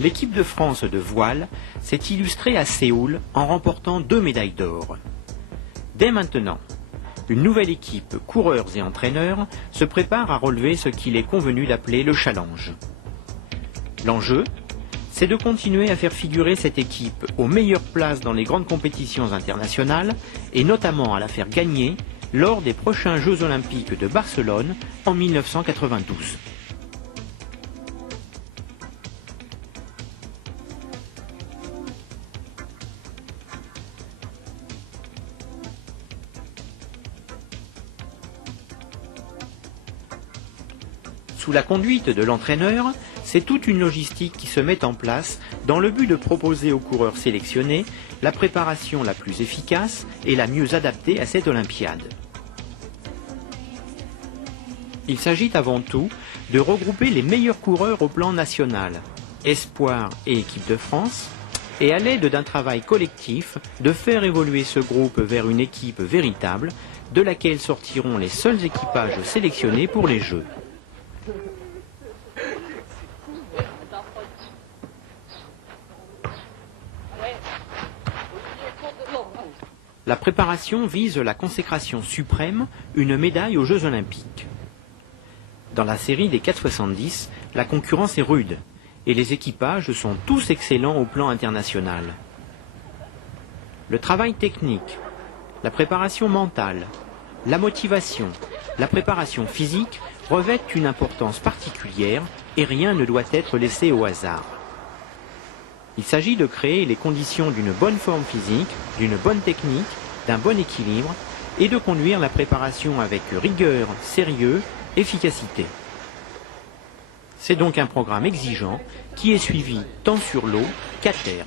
L'équipe de France de voile s'est illustrée à Séoul en remportant 2 médailles d'or. Dès maintenant, une nouvelle équipe, coureurs et entraîneurs, se prépare à relever ce qu'il est convenu d'appeler le challenge. L'enjeu, c'est de continuer à faire figurer cette équipe aux meilleures places dans les grandes compétitions internationales et notamment à la faire gagner lors des prochains Jeux Olympiques de Barcelone en 1992. Sous la conduite de l'entraîneur, c'est toute une logistique qui se met en place dans le but de proposer aux coureurs sélectionnés la préparation la plus efficace et la mieux adaptée à cette Olympiade. Il s'agit avant tout de regrouper les meilleurs coureurs au plan national, espoir et équipe de France, et à l'aide d'un travail collectif, de faire évoluer ce groupe vers une équipe véritable, de laquelle sortiront les seuls équipages sélectionnés pour les Jeux. La préparation vise la consécration suprême, une médaille aux Jeux Olympiques. Dans la série des 4,70, la concurrence est rude et les équipages sont tous excellents au plan international. Le travail technique, la préparation mentale, la motivation, la préparation physique revêtent une importance particulière et rien ne doit être laissé au hasard. Il s'agit de créer les conditions d'une bonne forme physique, d'une bonne technique, d'un bon équilibre et de conduire la préparation avec rigueur, sérieux, efficacité. C'est donc un programme exigeant qui est suivi tant sur l'eau qu'à terre.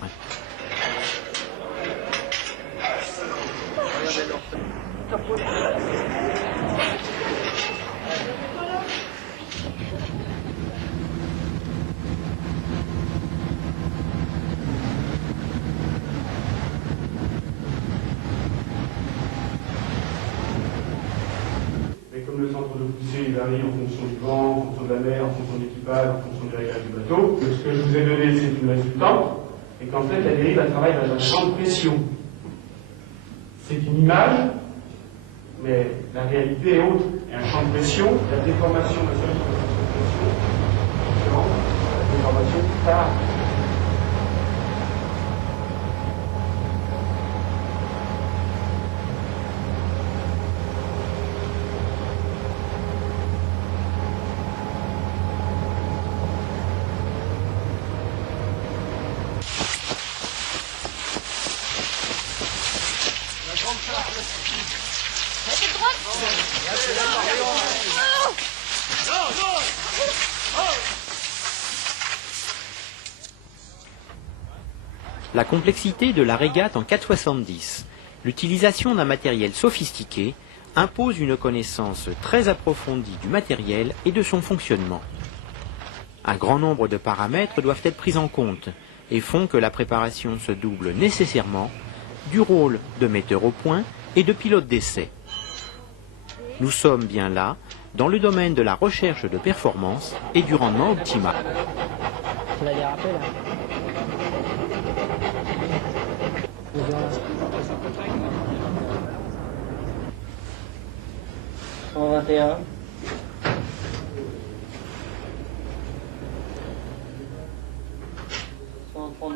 Comme le centre de poussée varie en fonction du vent, en fonction de la mer, en fonction de l'équipage, en fonction du réglage du bateau, ce que je vous ai donné, c'est une résultante, et qu'en fait, la dérive, elle travaille dans un champ de pression. C'est une image, mais la réalité est autre. Et un champ de pression, la déformation de ce champ de pression, est différente de la déformation par. La complexité de la régate en 4,70, l'utilisation d'un matériel sophistiqué, impose une connaissance très approfondie du matériel et de son fonctionnement. Un grand nombre de paramètres doivent être pris en compte et font que la préparation se double nécessairement du rôle de metteur au point et de pilote d'essai. Nous sommes bien là dans le domaine de la recherche de performance et du rendement optimal. Tu vas déraper là. 121.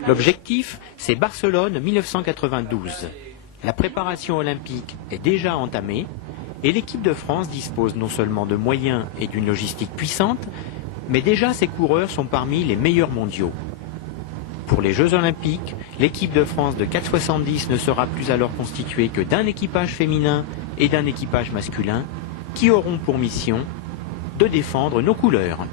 L'objectif, c'est Barcelone 1992. La préparation olympique est déjà entamée et l'équipe de France dispose non seulement de moyens et d'une logistique puissante, mais déjà ses coureurs sont parmi les meilleurs mondiaux. Pour les Jeux Olympiques, l'équipe de France de 4,70 ne sera plus alors constituée que d'un équipage féminin et d'un équipage masculin qui auront pour mission de défendre nos couleurs.